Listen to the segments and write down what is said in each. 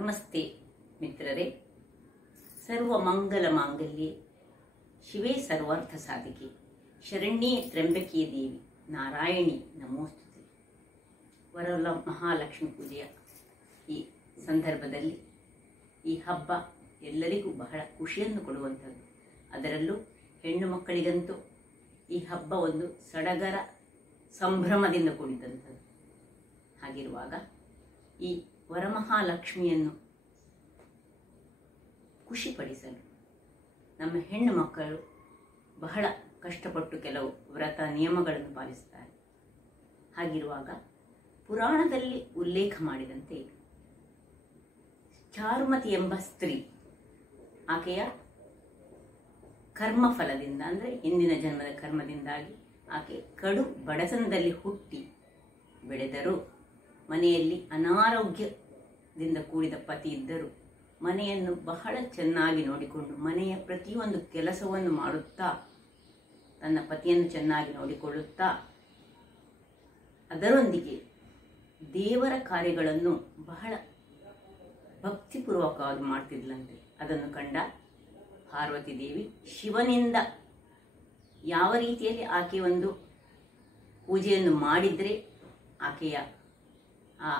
ನಮಸ್ತೆ ಮಿತ್ರರೇ. ಸರ್ವ ಮಂಗಲ ಮಾಂಗಲ್ಯೆ ಶಿವೇ ಸರ್ವಾರ್ಥ ಸಾಧಿಕೆ ಶರಣ್ಯೇ ತ್ರ್ಯಂಬಕೇ ದೇವಿ ನಾರಾಯಣಿ ನಮೋಸ್ತುತೆ. ವರಲ ಮಹಾಲಕ್ಷ್ಮಿ ಪೂಜೆಯ ಈ ಸಂದರ್ಭದಲ್ಲಿ ಈ ಹಬ್ಬ ಎಲ್ಲರಿಗೂ ಬಹಳ ಖುಷಿಯನ್ನು ಕೊಡುವಂಥದ್ದು. ಅದರಲ್ಲೂ ಹೆಣ್ಣು ಮಕ್ಕಳಿಗಂತೂ ಈ ಹಬ್ಬ ಒಂದು ಸಡಗರ ಸಂಭ್ರಮದಿಂದ ಕೂಡಿದಂಥದ್ದು. ಹಾಗಿರುವಾಗ ಈ ವರಮಹಾಲಕ್ಷ್ಮಿಯನ್ನು ಖುಷಿಪಡಿಸಲು ನಮ್ಮ ಹೆಣ್ಣು ಮಕ್ಕಳು ಬಹಳ ಕಷ್ಟಪಟ್ಟು ಕೆಲವು ವ್ರತ ನಿಯಮಗಳನ್ನು ಪಾಲಿಸುತ್ತಾರೆ. ಹಾಗಿರುವಾಗ ಪುರಾಣದಲ್ಲಿ ಉಲ್ಲೇಖ ಮಾಡಿದಂತೆ ಚಾರುಮತಿ ಎಂಬ ಸ್ತ್ರೀ ಆಕೆಯ ಕರ್ಮಫಲದಿಂದ ಅಂದರೆ ಹಿಂದಿನ ಜನ್ಮದ ಕರ್ಮದಿಂದಾಗಿ ಆಕೆ ಕಡು ಬಡತನದಲ್ಲಿ ಹುಟ್ಟಿ ಬೆಳೆದರು. ಮನೆಯಲ್ಲಿ ಅನಾರೋಗ್ಯದಿಂದ ಕೂಡಿದ ಪತಿ ಇದ್ದರು. ಮನೆಯನ್ನು ಬಹಳ ಚೆನ್ನಾಗಿ ನೋಡಿಕೊಂಡು ಮನೆಯ ಪ್ರತಿಯೊಂದು ಕೆಲಸವನ್ನು ಮಾಡುತ್ತಾ ತನ್ನ ಪತಿಯನ್ನು ಚೆನ್ನಾಗಿ ನೋಡಿಕೊಳ್ಳುತ್ತಾ ಅದರೊಂದಿಗೆ ದೇವರ ಕಾರ್ಯಗಳನ್ನು ಬಹಳ ಭಕ್ತಿಪೂರ್ವಕವಾಗಿ ಮಾಡ್ತಿದ್ಲಂತೆ. ಅದನ್ನು ಕಂಡ ಪಾರ್ವತಿ ದೇವಿ ಶಿವನಿಂದ ಯಾವ ರೀತಿಯಲ್ಲಿ ಆಕೆ ಒಂದು ಪೂಜೆಯನ್ನು ಮಾಡಿದರೆ ಆಕೆಯ ಆ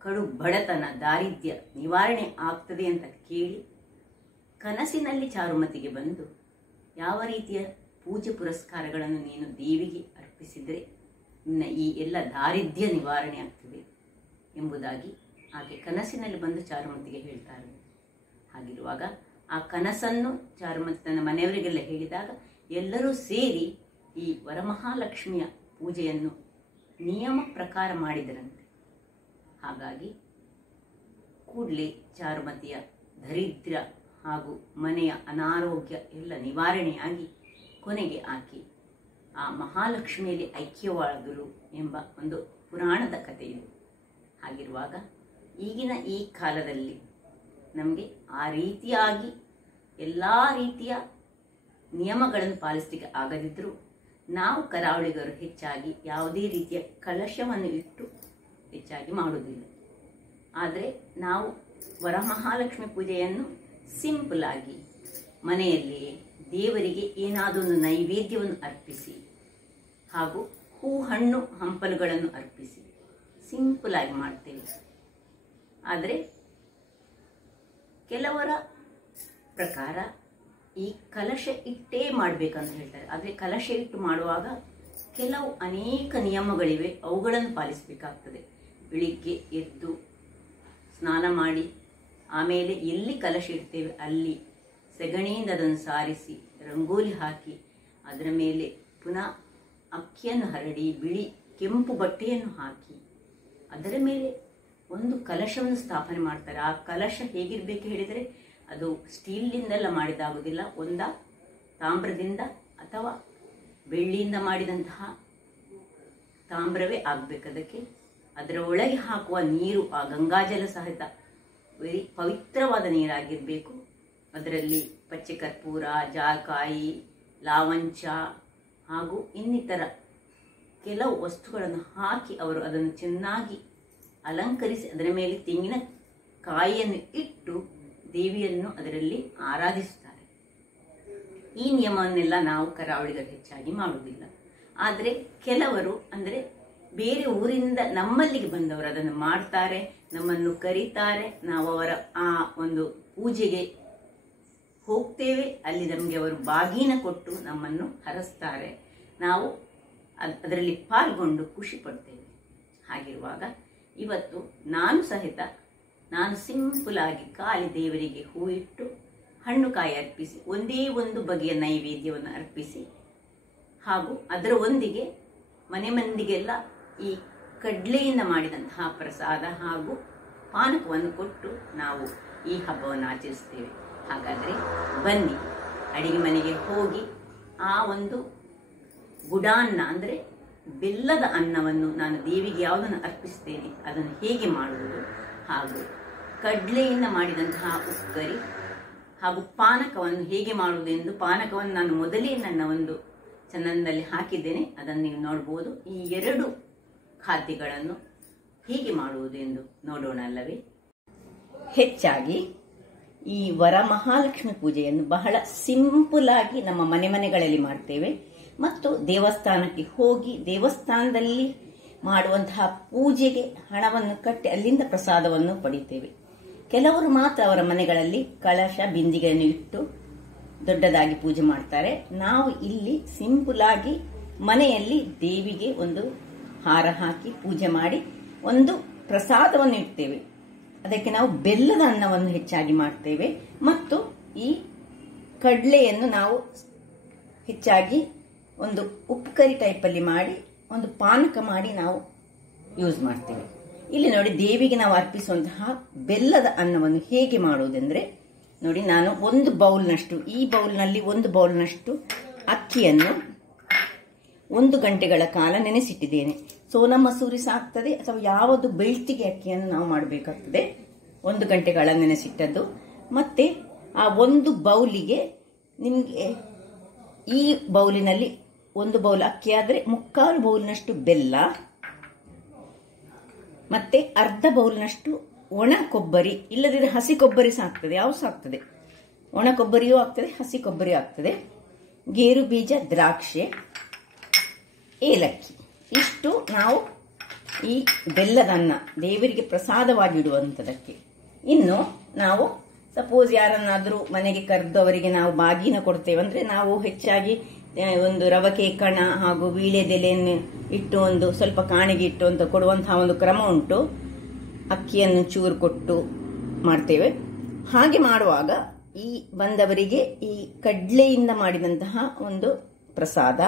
ಕಡು ಬಡತನ ದಾರಿದ್ರ್ಯ ನಿವಾರಣೆ ಆಗ್ತದೆ ಅಂತ ಕೇಳಿ ಕನಸಿನಲ್ಲಿ ಚಾರುಮತಿಗೆ ಬಂದು ಯಾವ ರೀತಿಯ ಪೂಜೆ ಪುರಸ್ಕಾರಗಳನ್ನು ನೀನು ದೇವಿಗೆ ಅರ್ಪಿಸಿದರೆ ನಿನ್ನ ಈ ಎಲ್ಲ ದಾರಿದ್ರ್ಯ ನಿವಾರಣೆ ಆಗ್ತದೆ ಎಂಬುದಾಗಿ ಆಕೆ ಕನಸಿನಲ್ಲಿ ಬಂದು ಚಾರುಮತಿಗೆ ಹೇಳ್ತಾರೆ. ಹಾಗಿರುವಾಗ ಆ ಕನಸನ್ನು ಚಾರುಮತಿ ತನ್ನ ಮನೆಯವರಿಗೆಲ್ಲ ಹೇಳಿದಾಗ ಎಲ್ಲರೂ ಸೇರಿ ಈ ವರಮಹಾಲಕ್ಷ್ಮಿಯ ಪೂಜೆಯನ್ನು ನಿಯಮ ಪ್ರಕಾರ ಮಾಡಿದರಂತೆ. ಹಾಗಾಗಿ ಕೂಡಲೇ ಚಾರುಮತಿಯ ದರಿದ್ರ ಹಾಗೂ ಮನೆಯ ಅನಾರೋಗ್ಯ ಎಲ್ಲ ನಿವಾರಣೆಯಾಗಿ ಕೊನೆಗೆ ಆಕೆ ಆ ಮಹಾಲಕ್ಷ್ಮಿಯಲ್ಲಿ ಐಕ್ಯವಾದರು ಎಂಬ ಒಂದು ಪುರಾಣದ ಕಥೆ ಇದೆ. ಹಾಗಿರುವಾಗ ಈಗಿನ ಈ ಕಾಲದಲ್ಲಿ ನಮಗೆ ಆ ರೀತಿಯಾಗಿ ಎಲ್ಲ ರೀತಿಯ ನಿಯಮಗಳನ್ನು ಪಾಲಿಸಲಿಕ್ಕೆ ಆಗದಿದ್ದರೂ ನಾವು ಕರಾವಳಿಗರು ಹೆಚ್ಚಾಗಿ ಯಾವುದೇ ರೀತಿಯ ಕಲಶವನ್ನು ಇಟ್ಟು ಹೆಚ್ಚಾಗಿ ಮಾಡುವುದಿಲ್ಲ. ಆದರೆ ನಾವು ವರಮಹಾಲಕ್ಷ್ಮಿ ಪೂಜೆಯನ್ನು ಸಿಂಪಲ್ ಆಗಿ ಮನೆಯಲ್ಲಿಯೇ ದೇವರಿಗೆ ಏನಾದೊಂದು ನೈವೇದ್ಯವನ್ನು ಅರ್ಪಿಸಿ ಹಾಗೂ ಹೂ ಹಣ್ಣು ಹಂಪಲುಗಳನ್ನು ಅರ್ಪಿಸಿ ಸಿಂಪಲ್ ಆಗಿ ಮಾಡ್ತೇವೆ. ಆದರೆ ಕೆಲವರ ಪ್ರಕಾರ ಈ ಕಲಶ ಇಟ್ಟೇ ಮಾಡಬೇಕಂತ ಹೇಳ್ತಾರೆ. ಆದರೆ ಕಲಶ ಇಟ್ಟು ಮಾಡುವಾಗ ಕೆಲವು ಅನೇಕ ನಿಯಮಗಳಿವೆ, ಅವುಗಳನ್ನು ಪಾಲಿಸಬೇಕಾಗ್ತದೆ. ಬೆಳಿಗ್ಗೆ ಎದ್ದು ಸ್ನಾನ ಮಾಡಿ ಆಮೇಲೆ ಎಲ್ಲಿ ಕಲಶ ಇಡ್ತೇವೆ ಅಲ್ಲಿ ಸೆಗಣಿಯಿಂದ ಅದನ್ನು ಸಾರಿಸಿ ರಂಗೋಲಿ ಹಾಕಿ ಅದರ ಮೇಲೆ ಪುನಃ ಅಕ್ಕಿಯನ್ನು ಹರಡಿ ಬಿಳಿ ಕೆಂಪು ಬಟ್ಟೆಯನ್ನು ಹಾಕಿ ಅದರ ಮೇಲೆ ಒಂದು ಕಲಶವನ್ನು ಸ್ಥಾಪನೆ ಮಾಡ್ತಾರೆ. ಆ ಕಲಶ ಹೇಗಿರಬೇಕು ಹೇಳಿದರೆ ಅದು ಸ್ಟೀಲ್ನಿಂದೆಲ್ಲ ಮಾಡಿದಾಗುವುದಿಲ್ಲ, ಒಂದ ತಾಮ್ರದಿಂದ ಅಥವಾ ಬೆಳ್ಳಿಯಿಂದ ಮಾಡಿದಂತಹ ತಾಮ್ರವೇ ಆಗಬೇಕು. ಅದರ ಒಳಗೆ ಹಾಕುವ ನೀರು ಆ ಗಂಗಾಜಲ ಸಹಿತ ವೆರಿ ಪವಿತ್ರವಾದ ನೀರಾಗಿರಬೇಕು. ಅದರಲ್ಲಿ ಪಚ್ಚೆ ಕರ್ಪೂರ, ಜಾಕಾಯಿ, ಲಾವಂಚ ಹಾಗೂ ಇನ್ನಿತರ ಕೆಲವು ವಸ್ತುಗಳನ್ನು ಹಾಕಿ ಅವರು ಅದನ್ನು ಚೆನ್ನಾಗಿ ಅಲಂಕರಿಸಿ ಅದರ ಮೇಲೆ ತೆಂಗಿನ ಕಾಯಿಯನ್ನು ಇಟ್ಟು ದೇವಿಯನ್ನು ಅದರಲ್ಲಿ ಆರಾಧಿಸುತ್ತಾರೆ. ಈ ನಿಯಮವನ್ನೆಲ್ಲ ನಾವು ಕರಾವಳಿಗರು ಹೆಚ್ಚಾಗಿ ಮಾಡುವುದಿಲ್ಲ. ಆದರೆ ಕೆಲವರು ಅಂದರೆ ಬೇರೆ ಊರಿನಿಂದ ನಮ್ಮಲ್ಲಿಗೆ ಬಂದವರು ಅದನ್ನು ಮಾಡ್ತಾರೆ, ನಮ್ಮನ್ನು ಕರೀತಾರೆ, ನಾವು ಅವರ ಆ ಒಂದು ಪೂಜೆಗೆ ಹೋಗ್ತೇವೆ. ಅಲ್ಲಿ ನಮಗೆ ಅವರು ಬಾಗಿನ ಕೊಟ್ಟು ನಮ್ಮನ್ನು ಹರಸ್ತಾರೆ, ನಾವು ಅದರಲ್ಲಿ ಪಾಲ್ಗೊಂಡು ಖುಷಿ ಪಡ್ತೇವೆ. ಹಾಗಿರುವಾಗ ಇವತ್ತು ನಾನು ಸಿಂಪಲ್ ಆಗಿ ಖಾಲಿ ದೇವರಿಗೆ ಹೂ ಇಟ್ಟು ಹಣ್ಣು ಕಾಯಿ ಅರ್ಪಿಸಿ ಒಂದೇ ಒಂದು ಬಗೆಯ ನೈವೇದ್ಯವನ್ನು ಅರ್ಪಿಸಿ ಹಾಗೂ ಅದರ ಒಂದಿಗೆ ಮನೆ ಮಂದಿಗೆಲ್ಲ ಈ ಕಡ್ಲೆಯಿಂದ ಮಾಡಿದಂತಹ ಪ್ರಸಾದ ಹಾಗೂ ಪಾನಕವನ್ನು ಕೊಟ್ಟು ನಾವು ಈ ಹಬ್ಬವನ್ನು ಆಚರಿಸ್ತೇವೆ. ಹಾಗಾದರೆ ಬನ್ನಿ ಅಡಿಗೆ ಮನೆಗೆ ಹೋಗಿ ಆ ಒಂದು ಗುಡಾನ್ನ ಅಂದರೆ ಬೆಲ್ಲದ ಅನ್ನವನ್ನು ನಾನು ದೇವಿಗೆ ಯಾವುದನ್ನು ಅರ್ಪಿಸ್ತೇನೆ ಅದನ್ನು ಹೇಗೆ ಮಾಡುವುದು ಹಾಗೂ ಕಡ್ಲೆಯಿಂದ ಮಾಡಿದಂತಹ ಉಕ್ಕರಿ ಹಾಗೂ ಪಾನಕವನ್ನು ಹೇಗೆ ಮಾಡುವುದೆಂದು ಪಾನಕವನ್ನು ನಾನು ಮೊದಲೇ ನನ್ನ ಒಂದು ಚಾನಲ್ನಲ್ಲಿ ಹಾಕಿದ್ದೇನೆ, ಅದನ್ನು ನೀವು ನೋಡ್ಬೋದು. ಈ ಎರಡು ಖಾದ್ಯಗಳನ್ನು ಹೇಗೆ ಮಾಡುವುದು ಎಂದು ನೋಡೋಣ ಅಲ್ಲವೇ? ಹೆಚ್ಚಾಗಿ ಈ ವರಮಹಾಲಕ್ಷ್ಮಿ ಪೂಜೆಯನ್ನು ಬಹಳ ಸಿಂಪಲ್ ಆಗಿ ನಮ್ಮ ಮನೆಗಳಲ್ಲಿ ಮಾಡ್ತೇವೆ ಮತ್ತು ದೇವಸ್ಥಾನಕ್ಕೆ ಹೋಗಿ ದೇವಸ್ಥಾನದಲ್ಲಿ ಮಾಡುವಂತಹ ಪೂಜೆಗೆ ಹಣವನ್ನು ಕಟ್ಟಿ ಅಲ್ಲಿಂದ ಪ್ರಸಾದವನ್ನು ಪಡೆಯುತ್ತೇವೆ. ಕೆಲವರು ಮಾತ್ರ ಅವರ ಮನೆಗಳಲ್ಲಿ ಕಳಶ ಬಿಂದಿಗೆಯನ್ನು ಇಟ್ಟು ದೊಡ್ಡದಾಗಿ ಪೂಜೆ ಮಾಡ್ತಾರೆ. ನಾವು ಇಲ್ಲಿ ಸಿಂಪಲ್ ಆಗಿ ಮನೆಯಲ್ಲಿ ದೇವಿಗೆ ಒಂದು ಹಾರ ಹಾಕಿ ಪೂಜೆ ಮಾಡಿ ಒಂದು ಪ್ರಸಾದವನ್ನು ಇಡ್ತೇವೆ. ಅದಕ್ಕೆ ನಾವು ಬೆಲ್ಲದ ಅನ್ನವನ್ನು ಹೆಚ್ಚಾಗಿ ಮಾಡ್ತೇವೆ ಮತ್ತು ಈ ಕಡಲೆಯನ್ನು ನಾವು ಹೆಚ್ಚಾಗಿ ಒಂದು ಉಪ್ಪುಕರಿ ಟೈಪಲ್ಲಿ ಮಾಡಿ ಒಂದು ಪಾನಕ ಮಾಡಿ ನಾವು ಯೂಸ್ ಮಾಡ್ತೇವೆ. ಇಲ್ಲಿ ನೋಡಿ, ದೇವಿಗೆ ನಾವು ಅರ್ಪಿಸುವಂತಹ ಬೆಲ್ಲದ ಅನ್ನವನ್ನು ಹೇಗೆ ಮಾಡುವುದೆಂದ್ರೆ ನೋಡಿ, ನಾನು ಒಂದು ಬೌಲ್ನಷ್ಟು, ಈ ಬೌಲ್ನಲ್ಲಿ ಒಂದು ಬೌಲ್ನಷ್ಟು ಅಕ್ಕಿಯನ್ನು 1 ಗಂಟೆಗಳ ಕಾಲ ನೆನೆಸಿಟ್ಟಿದ್ದೇನೆ. ಸೋನಾ ಮಸೂರಿ ಸಾಕ್ತದೆ ಅಥವಾ ಯಾವುದು ಬೆಳ್ತಿಗೆ ಅಕ್ಕಿಯನ್ನು ನಾವು ಮಾಡಬೇಕಾಗ್ತದೆ. 1 ಗಂಟೆಗಳ ನೆನೆಸಿಟ್ಟದ್ದು. ಮತ್ತೆ ಆ ಒಂದು ಬೌಲಿಗೆ ನಿಮಗೆ ಈ ಬೌಲಿನಲ್ಲಿ 1 ಬೌಲ್ ಅಕ್ಕಿ ಆದರೆ 3/4 ಬೌಲ್ನಷ್ಟು ಬೆಲ್ಲ, ಮತ್ತೆ ಅರ್ಧ ಬೌಲ್ನಷ್ಟು ಒಣ ಕೊಬ್ಬರಿ, ಇಲ್ಲದಿದ್ರೆ ಹಸಿ ಕೊಬ್ಬರಿ ಸಾಕ್ತದೆ, ಯಾವ ಸಾಕ್ತದೆ, ಒಣ ಕೊಬ್ಬರಿಯೂ ಆಗ್ತದೆ, ಹಸಿ ಕೊಬ್ಬರಿಯೂ ಆಗ್ತದೆ, ಗೇರು ಬೀಜ, ದ್ರಾಕ್ಷೆ, ಏಲಕ್ಕಿ. ಇಷ್ಟು ನಾವು ಈ ಬೆಲ್ಲದ ಅನ್ನ ದೇವರಿಗೆ ಪ್ರಸಾದವಾಗಿ ಇಡುವಂಥದಕ್ಕೆ. ಇನ್ನು ನಾವು ಸಪೋಸ್ ಯಾರನ್ನಾದರೂ ಮನೆಗೆ ಕರೆದು ಅವರಿಗೆ ನಾವು ಬಾಗಿನ ಕೊಡ್ತೇವೆ ಅಂದ್ರೆ ನಾವು ಹೆಚ್ಚಾಗಿ ಒಂದು ರವಕೆ ಕಣ ಹಾಗೂ ವೀಳ್ಯದೆಲೆಯನ್ನು ಇಟ್ಟು ಒಂದು ಸ್ವಲ್ಪ ಕಾಣಿಗೆ ಇಟ್ಟು ಅಂತ ಕೊಡುವಂತಹ ಒಂದು ಕ್ರಮ ಉಂಟು. ಅಕ್ಕಿಯನ್ನು ಚೂರು ಕೊಟ್ಟು ಮಾಡ್ತೇವೆ. ಹಾಗೆ ಮಾಡುವಾಗ ಈ ಬಂದವರಿಗೆ ಈ ಕಡ್ಲೆಯಿಂದ ಮಾಡಿದಂತಹ ಒಂದು ಪ್ರಸಾದ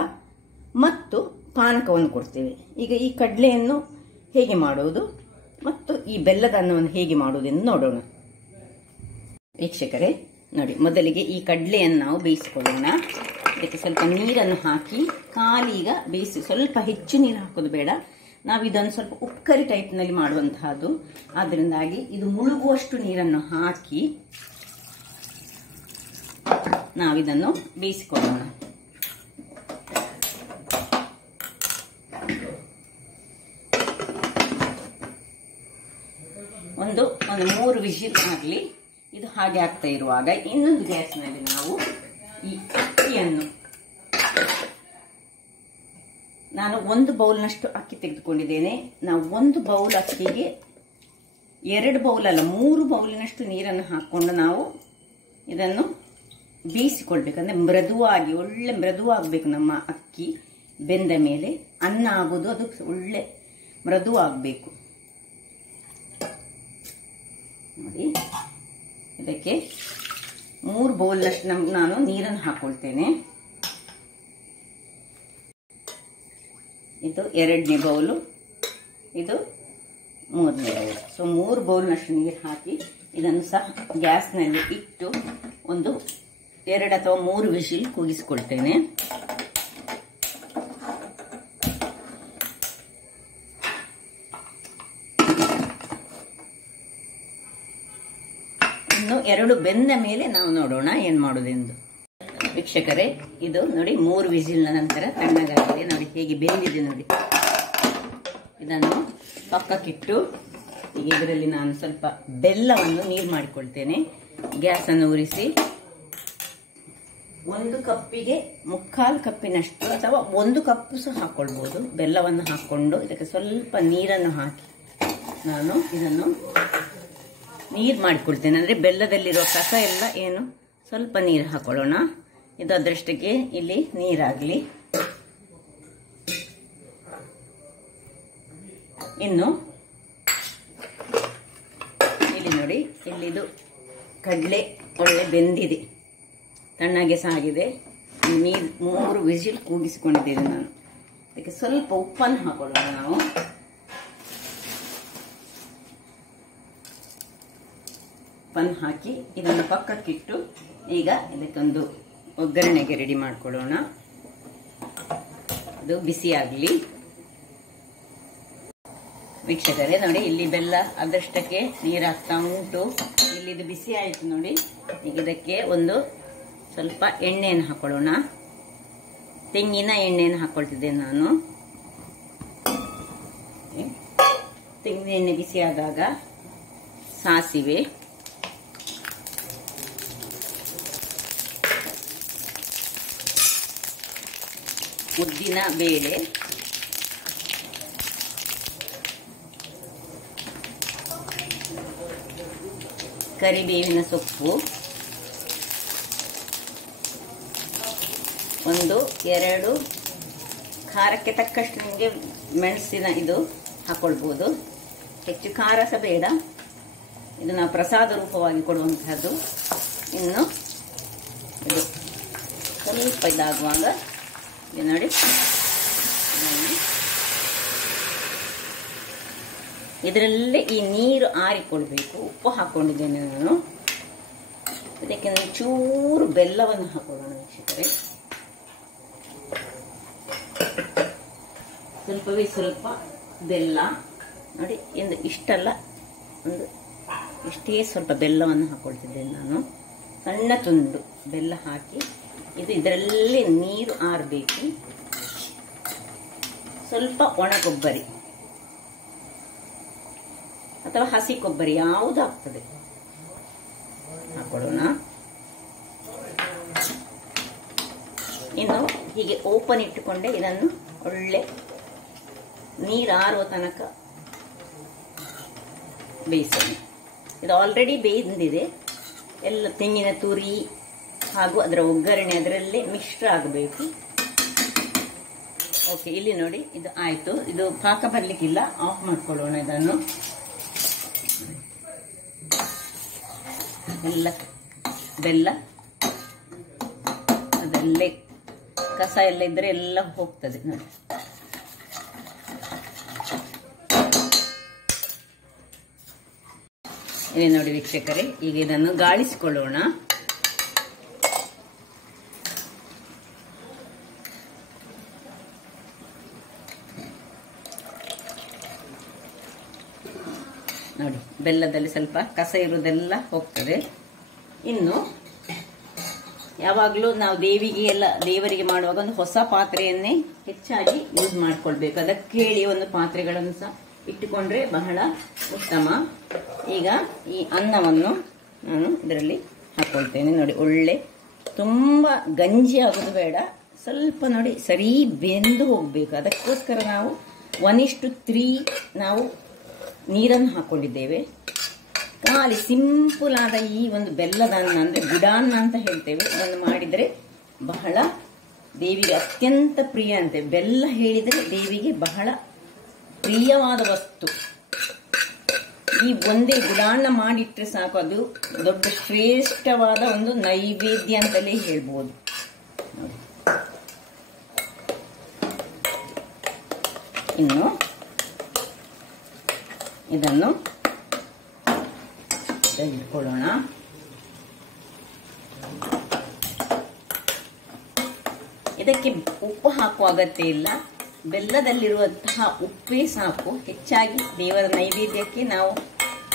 ಮತ್ತು ಪಾನಕವನ್ನು ಕೊಡ್ತೇವೆ. ಈಗ ಈ ಕಡ್ಲೆಯನ್ನು ಹೇಗೆ ಮಾಡುವುದು ಮತ್ತು ಈ ಬೆಲ್ಲದ ಅನ್ನವನ್ನು ಹೇಗೆ ಮಾಡುವುದೆಂದು ನೋಡೋಣ. ವೀಕ್ಷಕರೇ ನೋಡಿ, ಮೊದಲಿಗೆ ಈ ಕಡ್ಲೆಯನ್ನು ನಾವು ಬೇಯಿಸಿಕೊಳ್ಳೋಣ. ಇದಕ್ಕೆ ಸ್ವಲ್ಪ ನೀರನ್ನು ಹಾಕಿ ಕಾಲೀಗ ಬೇಯಿಸಿ, ಸ್ವಲ್ಪ ಹೆಚ್ಚು ನೀರು ಹಾಕೋದು ಬೇಡ. ನಾವು ಇದನ್ನು ಸ್ವಲ್ಪ ಉಪ್ಪುಕರಿ ಟೈಪ್ನಲ್ಲಿ ಮಾಡುವಂತಹದ್ದು, ಆದ್ದರಿಂದಾಗಿ ಇದು ಮುಳುಗುವಷ್ಟು ನೀರನ್ನು ಹಾಕಿ ನಾವಿದನ್ನು ಬೇಯಿಸಿಕೊಳ್ಳೋಣ. ಒಂದು 3 ವಿಷಲ್ ಆಗಲಿ. ಇದು ಹಾಗೆ ಆಗ್ತಾ ಇರುವಾಗ ಇನ್ನೊಂದು ಗ್ಯಾಸ್ನಲ್ಲಿ ನಾವು ಈ ಅಕ್ಕಿಯನ್ನು, ನಾನು 1 ಬೌಲ್ನಷ್ಟು ಅಕ್ಕಿ ತೆಗೆದುಕೊಂಡಿದ್ದೇನೆ. ನಾವು 1 ಬೌಲ್ ಅಕ್ಕಿಗೆ 2 ಬೌಲ್ ಅಲ್ಲ 3 ಬೌಲಿನಷ್ಟು ನೀರನ್ನು ಹಾಕೊಂಡು ನಾವು ಇದನ್ನು ಬೇಯಿಸಿಕೊಳ್ಬೇಕಂದ್ರೆ ಮೃದುವಾಗಿ, ಒಳ್ಳೆ ಮೃದುವಾಗಬೇಕು. ನಮ್ಮ ಅಕ್ಕಿ ಬೆಂದ ಮೇಲೆ ಅನ್ನ ಆಗೋದು ಅದು ಒಳ್ಳೆ ಮೃದುವಾಗಬೇಕು. ನೋಡಿ, ಇದಕ್ಕೆ 3 ಬೌಲ್ನಷ್ಟು ನಾನು ನೀರನ್ನು ಹಾಕೊಳ್ತೇನೆ. ಇದು 2ನೇ ಬೌಲು, ಇದು 3ನೇ ಬೌಲ್. ಸೊ 3 ಬೌಲ್ನಷ್ಟು ನೀರು ಹಾಕಿ ಇದನ್ನು ಸಹ ಗ್ಯಾಸ್ನಲ್ಲಿ ಇಟ್ಟು ಒಂದು 2 ಅಥವಾ 3 ವಿಷಲ್ ಕೂಗಿಸಿಕೊಳ್ತೇನೆ. ಇನ್ನು 2 ಬೆಂದ ಮೇಲೆ ನಾವು ನೋಡೋಣ ಏನ್ ಮಾಡುವುದೆಂದು. ವೀಕ್ಷಕರೇ, ಇದು ನೋಡಿ 3 ವಿಸಿಲ್ನ ನಂತರ ತಣ್ಣಗಾಗಿದೆ. ನೋಡಿ ಹೇಗೆ ಬೆಂದಿದೆ ನೋಡಿ. ಇದನ್ನು ಪಕ್ಕಕ್ಕಿಟ್ಟು ಈಗ ಇದರಲ್ಲಿ ನಾನು ಸ್ವಲ್ಪ ಬೆಲ್ಲವನ್ನು ನೀರು ಮಾಡಿಕೊಳ್ತೇನೆ. ಗ್ಯಾಸ್ ಅನ್ನು ಉರಿಸಿ 1 ಕಪ್ಪಿಗೆ 3/4 ಕಪ್ಪಿನಷ್ಟು ಅಥವಾ 1 ಕಪ್ ಸಹ ಹಾಕೊಳ್ಬಹುದು ಬೆಲ್ಲವನ್ನು ಹಾಕೊಂಡು ಇದಕ್ಕೆ ಸ್ವಲ್ಪ ನೀರನ್ನು ಹಾಕಿ ನಾನು ಇದನ್ನು ನೀರು ಮಾಡಿಕೊಳ್ತೇನೆ. ಅಂದ್ರೆ ಬೆಲ್ಲದಲ್ಲಿರೋ ಕಸ ಎಲ್ಲ ಏನು ಸ್ವಲ್ಪ ನೀರು ಹಾಕೊಳ್ಳೋಣ. ಇದು ಅದರಷ್ಟಕ್ಕೆ ಇಲ್ಲಿ ನೀರಾಗಲಿ. ಇನ್ನು ಇಲ್ಲಿ ನೋಡಿ, ಇಲ್ಲಿದು ಕಡಲೆ ಒಳ್ಳೆ ಬೆಂದಿದೆ, ತಣ್ಣಗೆ ಸಾಗಿದೆ. ನೀರು 3 ವಿಸಿಲ್ ಕೂಗಿಸಿಕೊಂಡಿದ್ದೇನೆ ನಾನು. ಅದಕ್ಕೆ ಸ್ವಲ್ಪ ಉಪ್ಪನ್ನು ಹಾಕೊಳ್ಳೋಣ ನಾವು. ಉಪ್ಪನ್ನು ಹಾಕಿ ಇದನ್ನು ಪಕ್ಕಕ್ಕಿಟ್ಟು ಈಗ ಇದಕ್ಕೊಂದು ಒಗ್ಗರಣೆಗೆ ರೆಡಿ ಮಾಡ್ಕೊಳ್ಳೋಣ. ಅದು ಬಿಸಿ ಆಗಲಿ. ವೀಕ್ಷಕರೇ ನೋಡಿ, ಇಲ್ಲಿ ಬೆಲ್ಲ ಅದಷ್ಟಕ್ಕೆ ನೀರು ಹಾಕ್ತಾ ಉಂಟು. ಇಲ್ಲಿ ಇದು ಬಿಸಿ ಆಯಿತು ನೋಡಿ. ಈಗ ಇದಕ್ಕೆ ಒಂದು ಸ್ವಲ್ಪ ಎಣ್ಣೆಯನ್ನು ಹಾಕೊಳ್ಳೋಣ. ತೆಂಗಿನ ಎಣ್ಣೆಯನ್ನು ಹಾಕೊಳ್ತಿದ್ದೇನೆ ನಾನು. ತೆಂಗಿನ ಎಣ್ಣೆ ಬಿಸಿ ಆದಾಗ ಸಾಸಿವೆ, ಉದ್ದಿನ ಬೇಳೆ, ಕರಿಬೇವಿನ ಸೊಪ್ಪು, 1-2 ಖಾರಕ್ಕೆ ತಕ್ಕಷ್ಟು ನಿಮಗೆ ಮೆಣಸಿನ ಇದು ಹಾಕೊಳ್ಬೋದು. ಹೆಚ್ಚು ಖಾರ ಸಹ ಬೇಡ, ಇದು ನಾವು ಪ್ರಸಾದ ರೂಪವಾಗಿ ಕೊಡುವಂತಹದ್ದು. ಇನ್ನು ಇದು ಸ್ವಲ್ಪ ಇದಾಗುವಾಗ ಇದು ನೋಡಿ, ಇದರಲ್ಲೇ ಈ ನೀರು ಆರಿಕೊಳ್ಬೇಕು. ಉಪ್ಪು ಹಾಕೊಂಡಿದ್ದೇನೆ ನಾನು. ಇದಕ್ಕೆ ಚೂರು ಬೆಲ್ಲವನ್ನು ಹಾಕೊಳ್ಳೋಣ ವೀಕ್ಷಕರೇ. ಸ್ವಲ್ಪವೇ ಸ್ವಲ್ಪ ಬೆಲ್ಲ ನೋಡಿ, ಇಷ್ಟಲ್ಲ, ಇಷ್ಟೇ ಸ್ವಲ್ಪ ಬೆಲ್ಲವನ್ನು ಹಾಕೊಳ್ತಿದ್ದೇನೆ ನಾನು. ಸಣ್ಣ ತುಂಡು ಬೆಲ್ಲ ಹಾಕಿ ಇದರಲ್ಲೇ ನೀರು ಆರಬೇಕು. ಸ್ವಲ್ಪ ಒಣ ಕೊಬ್ಬರಿ ಅಥವಾ ಹಸಿ ಕೊಬ್ಬರಿ ಯಾವುದಾಗ್ತದೆ ಹಾಕೊಳ್ಳೋಣ. ಇನ್ನು ಹೀಗೆ ಓಪನ್ ಇಟ್ಟುಕೊಂಡೆ ಇದನ್ನು ಒಳ್ಳೆ ನೀರಾರುವ ತನಕ ಬೇಯಿಸೋಣ. ಇದು ಆಲ್ರೆಡಿ ಬೇಯ್ದಿದೆ. ಎಲ್ಲ ತೆಂಗಿನ ತುರಿ ಹಾಗೂ ಅದರ ಒಗ್ಗರಣೆ ಅದರಲ್ಲೇ ಮಿಶ್ರ ಆಗಬೇಕು. ಓಕೆ, ಇಲ್ಲಿ ನೋಡಿ ಇದು ಆಯ್ತು. ಇದು ಪಾಕ ಬರ್ಲಿಕ್ಕಿಲ್ಲ, ಆಫ್ ಮಾಡ್ಕೊಳ್ಳೋಣ ಇದನ್ನು. ಎಲ್ಲ ಬೆಲ್ಲ ಅದಲ್ಲೇ ಕಸ ಎಲ್ಲ ಇದ್ರೆ ಎಲ್ಲ ಹೋಗ್ತದೆ ನೋಡಿ. ಇಲ್ಲಿ ನೋಡಿ ವೀಕ್ಷಕರೇ, ಈಗ ಇದನ್ನು ಗಾಳಿಸಿಕೊಳ್ಳೋಣ. ನೋಡಿ, ಬೆಲ್ಲದಲ್ಲಿ ಸ್ವಲ್ಪ ಕಸ ಇರುವುದೆಲ್ಲ ಹೋಗ್ತದೆ. ಇನ್ನು ಯಾವಾಗಲೂ ನಾವು ದೇವರಿಗೆ ಮಾಡುವಾಗ ಒಂದು ಹೊಸ ಪಾತ್ರೆಯನ್ನೇ ಹೆಚ್ಚಾಗಿ ಯೂಸ್ ಮಾಡ್ಕೊಳ್ಬೇಕು. ಅದಕ್ಕೆ ಹೇಳಿ ಒಂದು ಪಾತ್ರೆಗಳನ್ನು ಸಹ ಇಟ್ಟುಕೊಂಡ್ರೆ ಬಹಳ ಉತ್ತಮ. ಈಗ ಈ ಅನ್ನವನ್ನು ನಾನು ಇದರಲ್ಲಿ ಹಾಕೊಳ್ತೇನೆ. ನೋಡಿ, ಒಳ್ಳೆ ತುಂಬ ಗಂಜಿ ಆಗೋದು ಬೇಡ, ಸ್ವಲ್ಪ ನೋಡಿ ಸರಿ ಬೆಂದು ಹೋಗಬೇಕು. ಅದಕ್ಕೋಸ್ಕರ ನಾವು 1:3 ನಾವು ನೀರನ್ನು ಹಾಕೊಂಡಿದ್ದೇವೆ. ಖಾಲಿ ಸಿಂಪಲ್ ಆದ ಈ ಒಂದು ಬೆಲ್ಲದ ಅನ್ನ ಅಂದರೆ ಗುಡಾನ್ನ ಅಂತ ಹೇಳ್ತೇವೆ. ಇದನ್ನು ಮಾಡಿದರೆ ಬಹಳ ದೇವಿಗೆ ಅತ್ಯಂತ ಪ್ರಿಯ ಅಂತೆ. ಬೆಲ್ಲ ಹೇಳಿದರೆ ದೇವಿಗೆ ಬಹಳ ಪ್ರಿಯವಾದ ವಸ್ತು. ಈ ಒಂದೇ ಗುಡಾನ್ನ ಮಾಡಿಟ್ರೆ ಸಾಕು, ಅದು ದೊಡ್ಡ ಶ್ರೇಷ್ಠವಾದ ಒಂದು ನೈವೇದ್ಯ ಅಂತಲೇ ಹೇಳ್ಬೋದು. ಇನ್ನು ಇದನ್ನು ತೆಗೆದುಕೊಳ್ಳೋಣ. ಇದಕ್ಕೆ ಉಪ್ಪು ಹಾಕುವ ಅಗತ್ಯ ಇಲ್ಲ. ಬೆಲ್ಲದಲ್ಲಿರುವಂತಹ ಉಪ್ಪೇ ಸಾಕು. ಹೆಚ್ಚಾಗಿ ದೇವರ ನೈವೇದ್ಯಕ್ಕೆ ನಾವು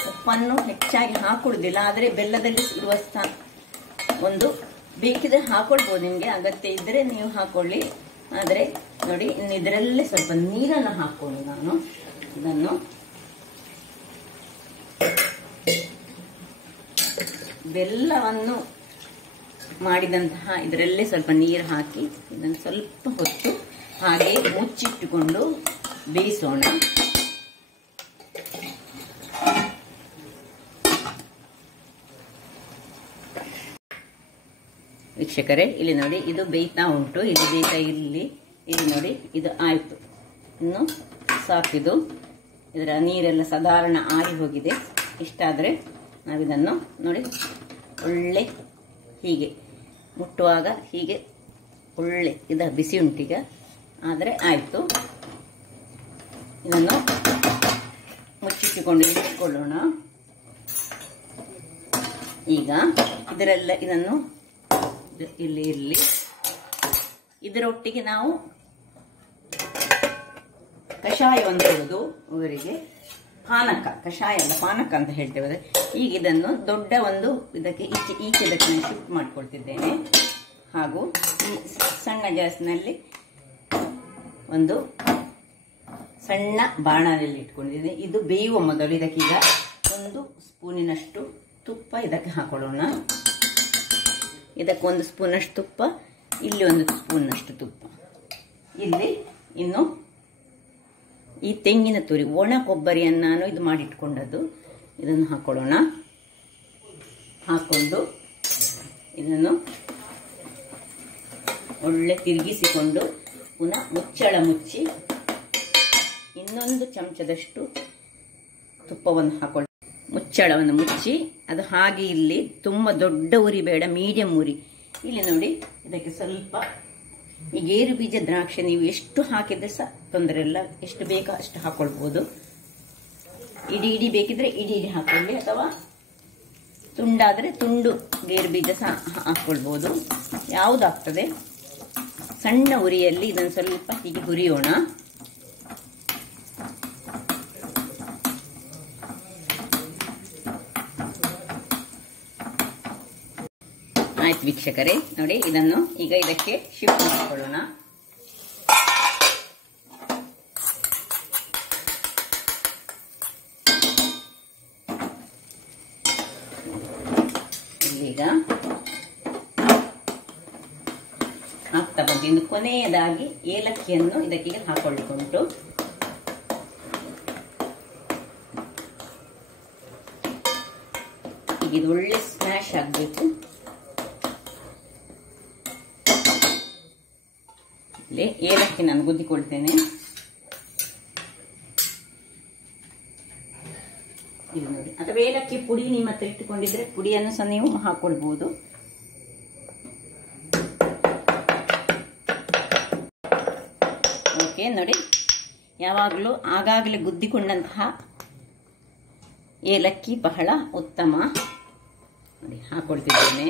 ಉಪ್ಪನ್ನು ಹೆಚ್ಚಾಗಿ ಹಾಕೊಳ್ಳುವುದಿಲ್ಲ. ಆದರೆ ಬೆಲ್ಲದಲ್ಲಿ ಇರುವಂತಹ ಒಂದು ಬೇಕಿದ್ರೆ ಹಾಕೊಳ್ಬೋದು, ನಿಮಗೆ ಅಗತ್ಯ ಇದ್ದರೆ ನೀವು ಹಾಕೊಳ್ಳಿ. ಆದರೆ ನೋಡಿ, ಇನ್ನು ಇದರಲ್ಲೇ ಸ್ವಲ್ಪ ನೀರನ್ನು ಹಾಕೊಳ್ಳಿ. ನಾನು ಇದನ್ನು ಬೆಲ್ಲವನ್ನು ಮಾಡಿದಂತಹ ಇದರಲ್ಲೇ ಸ್ವಲ್ಪ ನೀರು ಹಾಕಿ ಇದನ್ನು ಸ್ವಲ್ಪ ಹೊತ್ತು ಹಾಗೆ ಮುಚ್ಚಿಟ್ಟುಕೊಂಡು ಬೇಯಿಸೋಣ. ವೀಕ್ಷಕರೇ, ಇಲ್ಲಿ ನೋಡಿ, ಇದು ಬೇಯ್ತಾ ಉಂಟು. ಇದು ಬೇಯ್ತಾ ಇಲ್ಲಿ ನೋಡಿ, ಇದು ಆಯ್ತು. ಇನ್ನು ಸಾಕಿದು, ಇದರ ನೀರೆಲ್ಲ ಸಾಧಾರಣ ಆರಿ ಹೋಗಿದೆ. ಇಷ್ಟಾದರೆ ನಾವಿದನ್ನು ನೋಡಿ ಒಳ್ಳೆ ಹೀಗೆ ಮುಟ್ಟುವಾಗ ಹೀಗೆ ಒಳ್ಳೆ ಬಿಸಿ ಉಂಟೀಗ. ಆದರೆ ಆಯಿತು. ಇದನ್ನು ಮುಚ್ಚಿಟ್ಟುಕೊಂಡು ಇಟ್ಟುಕೊಳ್ಳೋಣ. ಈಗ ಇದನ್ನು ಇಲ್ಲಿ ಇರಲಿ. ಇದರೊಟ್ಟಿಗೆ ನಾವು ಕಷಾಯವನ್ನು ಕೊಡೋದು ಅವರಿಗೆ. ಕಷಾಯ ಅಲ್ಲ, ಪಾನಕ ಅಂತ ಹೇಳ್ತೇವೆ. ಈಗ ಇದನ್ನು ದೊಡ್ಡ ಒಂದು ಇದಕ್ಕೆ ಈಚೆದಕ್ಕೆ ನಾನು ಶಿಫ್ಟ್ ಮಾಡ್ಕೊಳ್ತಿದ್ದೇನೆ. ಹಾಗೂ ಈ ಸಣ್ಣ ಗ್ಯಾಸ್ನಲ್ಲಿ ಒಂದು ಸಣ್ಣ ಬಾಣಲೆಯಲ್ಲಿ ಇಟ್ಕೊಂಡಿದ್ದೀನಿ. ಇದು ಬೇಯುವ ಮೊದಲು ಇದಕ್ಕೀಗ 1 ಸ್ಪೂನಿನಷ್ಟು ತುಪ್ಪ ಇದಕ್ಕೆ ಹಾಕೊಳ್ಳೋಣ. ಇದಕ್ಕೆ 1 ಸ್ಪೂನಷ್ಟು ತುಪ್ಪ, ಇಲ್ಲಿ 1 ಸ್ಪೂನ್ನಷ್ಟು ತುಪ್ಪ. ಇಲ್ಲಿ ಇನ್ನು ಈ ತೆಂಗಿನ ತುರಿ ಒಣ ಕೊಬ್ಬರಿಯನ್ನು ನಾನು ಇದು ಮಾಡಿಟ್ಕೊಂಡದ್ದು, ಇದನ್ನು ಹಾಕೊಳ್ಳೋಣ. ಹಾಕೊಂಡು ಇದನ್ನು ಒಳ್ಳೆ ತಿರುಗಿಸಿಕೊಂಡು ಪುನಃ ಮುಚ್ಚಳ ಮುಚ್ಚಿ ಇನ್ನೊಂದು ಚಮಚದಷ್ಟು ತುಪ್ಪವನ್ನು ಹಾಕೊಳ್ಳಿ. ಮುಚ್ಚಳವನ್ನು ಮುಚ್ಚಿ ಅದು ಹಾಗೆ ಇಲ್ಲಿ ತುಂಬ ದೊಡ್ಡ ಉರಿ ಬೇಡ, ಮೀಡಿಯಂ ಉರಿ. ಇಲ್ಲಿ ನೋಡಿ, ಇದಕ್ಕೆ ಸ್ವಲ್ಪ ಈ ಗೇರು ಬೀಜ ದ್ರಾಕ್ಷಿ ನೀವು ಎಷ್ಟು ಹಾಕಿದ್ರೆ ಸಹ ತೊಂದರೆ ಇಲ್ಲ, ಎಷ್ಟು ಬೇಕೋ ಅಷ್ಟು ಹಾಕೊಳ್ಬೋದು. ಇಡೀ ಬೇಕಿದ್ರೆ ಇಡೀ ಹಾಕೊಳ್ಳಿ, ಅಥವಾ ತುಂಡಾದರೆ ತುಂಡು ಗೇರು ಬೀಜ ಸಹ ಹಾಕೊಳ್ಬೋದು, ಯಾವುದಾಗ್ತದೆ. ಸಣ್ಣ ಉರಿಯಲ್ಲಿ ಇದನ್ನು ಸ್ವಲ್ಪ ಹೀಗೆ ಹುರಿಯೋಣ. ಆಯ್ತು ವೀಕ್ಷಕರೇ, ನೋಡಿ ಇದನ್ನು ಈಗ ಇದಕ್ಕೆ ಶಿಫ್ಟ್ ಮಾಡಿಕೊಳ್ಳೋಣ. ಈಗ ಆಗ್ತಾ ಬಂತು. ಇನ್ನು ಕೊನೆಯದಾಗಿ ಏಲಕ್ಕಿಯನ್ನು ಇದಕ್ಕೆ ಹಾಕೊಳ್ಳಿಕೊಂಡು ಈಗ ಇದು ಒಳ್ಳೆ ಸ್ಮ್ಯಾಶ್ ಆಗಬೇಕು. ಏಲಕ್ಕಿ ನಾನು ಗುದ್ದಿಕೊಳ್ತೇನೆ. ಇದು ನೋಡಿ, ಅಥವಾ ಏಲಕ್ಕಿ ಪುಡಿ ನಿಮ್ಮ ಹತ್ರ ಇಟ್ಟುಕೊಂಡಿದ್ರೆ ಪುಡಿಯನ್ನು ಸಹ ನೀವು ಹಾಕೊಳ್ಬಹುದು. ಓಕೆ ನೋಡಿ, ಯಾವಾಗಲೂ ಆಗಾಗಲೇ ಗುದ್ದಿಕೊಂಡಂತಹ ಏಲಕ್ಕಿ ಬಹಳ ಉತ್ತಮ. ನೋಡಿ ಹಾಕೊಳ್ತಿದ್ದೇನೆ.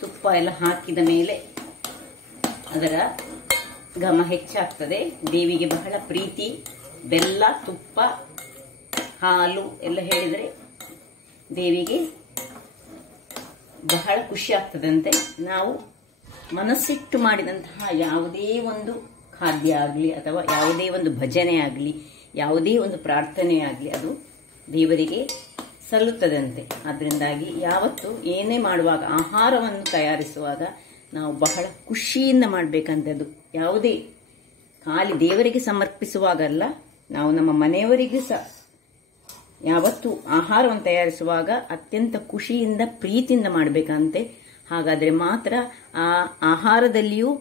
ತುಪ್ಪ ಎಲ್ಲ ಹಾಕಿದ ಮೇಲೆ ಅದರ ಘಮ ಹೆಚ್ಚಾಗ್ತದೆ. ದೇವಿಗೆ ಬಹಳ ಪ್ರೀತಿ. ಬೆಲ್ಲ, ತುಪ್ಪ, ಹಾಲು ಎಲ್ಲ ಹೇಳಿದರೆ ದೇವಿಗೆ ಬಹಳ ಖುಷಿ ಆಗ್ತದಂತೆ. ನಾವು ಮನಸ್ಸಿಟ್ಟು ಮಾಡಿದಂತಹ ಯಾವುದೇ ಒಂದು ಖಾದ್ಯ ಆಗಲಿ ಅಥವಾ ಯಾವುದೇ ಒಂದು ಭಜನೆ ಆಗಲಿ ಯಾವುದೇ ಒಂದು ಪ್ರಾರ್ಥನೆ ಆಗಲಿ ಅದು ದೇವರಿಗೆ ಸಲ್ಲುತ್ತದಂತೆ. ಅದರಿಂದಾಗಿ ಯಾವತ್ತು ಏನೇ ಮಾಡುವಾಗ, ಆಹಾರವನ್ನು ತಯಾರಿಸುವಾಗ ನಾವು ಬಹಳ ಖುಷಿಯಿಂದ ಮಾಡಬೇಕಂತದ್ದು. ಯಾವುದೇ ಖಾಲಿ ದೇವರಿಗೆ ಸಮರ್ಪಿಸುವಾಗಲ್ಲ, ನಾವು ನಮ್ಮ ಮನೆಯವರಿಗೂ ಸಹ ಯಾವತ್ತು ಆಹಾರವನ್ನು ತಯಾರಿಸುವಾಗ ಅತ್ಯಂತ ಖುಷಿಯಿಂದ ಪ್ರೀತಿಯಿಂದ ಮಾಡಬೇಕಂತೆ. ಹಾಗಾದರೆ ಮಾತ್ರ ಆ ಆಹಾರದಲ್ಲಿಯೂ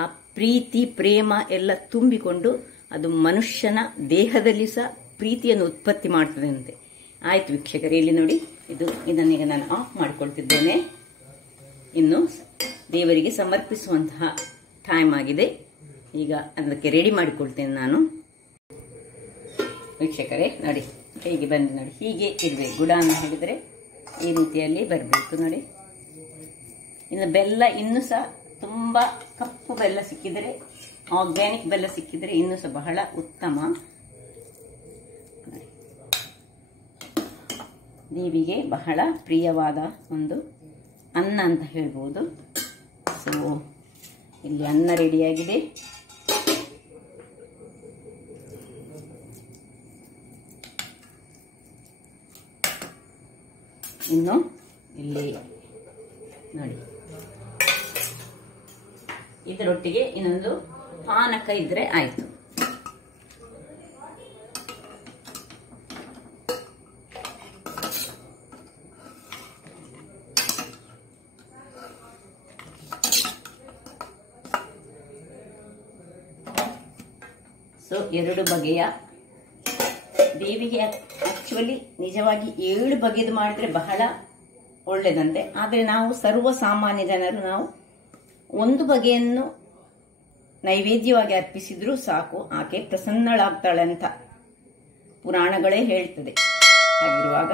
ಆ ಪ್ರೀತಿ ಪ್ರೇಮ ಎಲ್ಲ ತುಂಬಿಕೊಂಡು ಅದು ಮನುಷ್ಯನ ದೇಹದಲ್ಲಿ ಸಹ ಪ್ರೀತಿಯನ್ನು ಉತ್ಪತ್ತಿ ಮಾಡ್ತದೆ ಅಂತೆ. ಆಯ್ತು ವೀಕ್ಷಕರೇ, ಇಲ್ಲಿ ನೋಡಿ, ಇದನ್ನೀಗ ನಾನು ಆಫ್ ಮಾಡಿಕೊಳ್ತಿದ್ದೇನೆ. ಇನ್ನು ದೇವರಿಗೆ ಸಮರ್ಪಿಸುವಂತಹ ಟೈಮ್ ಆಗಿದೆ. ಈಗ ಅದಕ್ಕೆ ರೆಡಿ ಮಾಡಿಕೊಳ್ತೇನೆ ನಾನು. ವೀಕ್ಷಕರೇ ನೋಡಿ ಹೇಗೆ ಬಂದು ನೋಡಿ, ಹೀಗೆ ಇರಬೇಕು. ಗುಡಾನ ಹೇಳಿದರೆ ಈ ರೀತಿಯಲ್ಲಿ ಬರಬೇಕು ನೋಡಿ. ಇನ್ನು ಬೆಲ್ಲ ಇನ್ನೂ ಸಹ ತುಂಬ ಕಪ್ಪು ಬೆಲ್ಲ ಸಿಕ್ಕಿದರೆ, ಆರ್ಗ್ಯಾನಿಕ್ ಬೆಲ್ಲ ಸಿಕ್ಕಿದರೆ ಇನ್ನೂ ಸಹ ಬಹಳ ಉತ್ತಮ. ದೇವಿಗೆ ಬಹಳ ಪ್ರಿಯವಾದ ಒಂದು ಅನ್ನ ಅಂತ ಹೇಳ್ಬೋದು. ಸೊ ಇಲ್ಲಿ ಅನ್ನ ರೆಡಿಯಾಗಿದೆ. ಇನ್ನು ಇಲ್ಲಿ ನೋಡಿ, ಇದರೊಟ್ಟಿಗೆ ಇನ್ನೊಂದು ಪಾನಕ ಇದ್ರೆ ಆಯ್ತು. ಸೊ 2 ಬಗೆಯ ದೇವಿಗೆ ಆಕ್ಚುಲಿ ನಿಜವಾಗಿ 7 ಬಗೆದು ಮಾಡಿದ್ರೆ ಬಹಳ ಒಳ್ಳೆದಂತೆ. ಆದರೆ ನಾವು ಸರ್ವ ಸಾಮಾನ್ಯ ಜನರು ನಾವು ಒಂದು ಬಗೆಯನ್ನು ನೈವೇದ್ಯವಾಗಿ ಅರ್ಪಿಸಿದ್ರೂ ಸಾಕು, ಆಕೆ ಪ್ರಸನ್ನಳಾಗ್ತಾಳೆ ಅಂತ ಪುರಾಣಗಳೇ ಹೇಳ್ತದೆ. ಹಾಗಿರುವಾಗ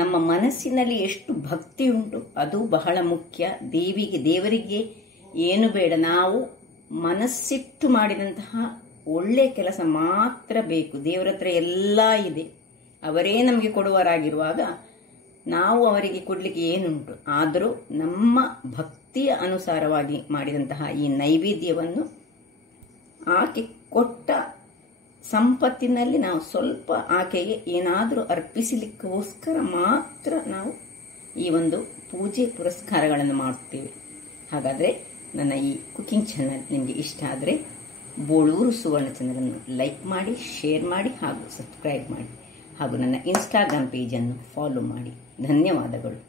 ನಮ್ಮ ಮನಸ್ಸಿನಲ್ಲಿ ಎಷ್ಟು ಭಕ್ತಿ ಉಂಟು ಅದು ಬಹಳ ಮುಖ್ಯ. ದೇವರಿಗೆ ಏನು ಬೇಡ, ನಾವು ಮನಸ್ಸಿಟ್ಟು ಮಾಡಿದಂತಹ ಒಳ್ಳೆ ಕೆಲಸ ಮಾತ್ರ ಬೇಕು. ದೇವರ ಹತ್ರ ಎಲ್ಲ ಇದೆ, ಅವರೇ ನಮಗೆ ಕೊಡುವರಾಗಿರುವಾಗ ನಾವು ಅವರಿಗೆ ಕೊಡ್ಲಿಕ್ಕೆ ಏನುಂಟು. ಆದರೂ ನಮ್ಮ ಭಕ್ತಿಯ ಅನುಸಾರವಾಗಿ ಮಾಡಿದಂತಹ ಈ ನೈವೇದ್ಯವನ್ನು ಆಕೆ ಕೊಟ್ಟ ಸಂಪತ್ತಿನಲ್ಲಿ ನಾವು ಸ್ವಲ್ಪ ಆಕೆಗೆ ಏನಾದರೂ ಅರ್ಪಿಸಲಿಕ್ಕೋಸ್ಕರ ಮಾತ್ರ ನಾವು ಈ ಒಂದು ಪೂಜೆ ಪುರಸ್ಕಾರಗಳನ್ನು ಮಾಡುತ್ತೇವೆ. ಹಾಗಾದರೆ ನನ್ನ ಈ ಕುಕಿಂಗ್ ಚಾನಲ್ ನಿಮಗೆ ಇಷ್ಟ ಆದರೆ ಬೋಳೂರು ಸುವರ್ಣ ಚಾನಲನ್ನು ಲೈಕ್ ಮಾಡಿ, ಶೇರ್ ಮಾಡಿ ಹಾಗೂ ಸಬ್ಸ್ಕ್ರೈಬ್ ಮಾಡಿ ಹಾಗೂ ನನ್ನ ಇನ್ಸ್ಟಾಗ್ರಾಮ್ ಪೇಜನ್ನು ಫಾಲೋ ಮಾಡಿ. ಧನ್ಯವಾದಗಳು.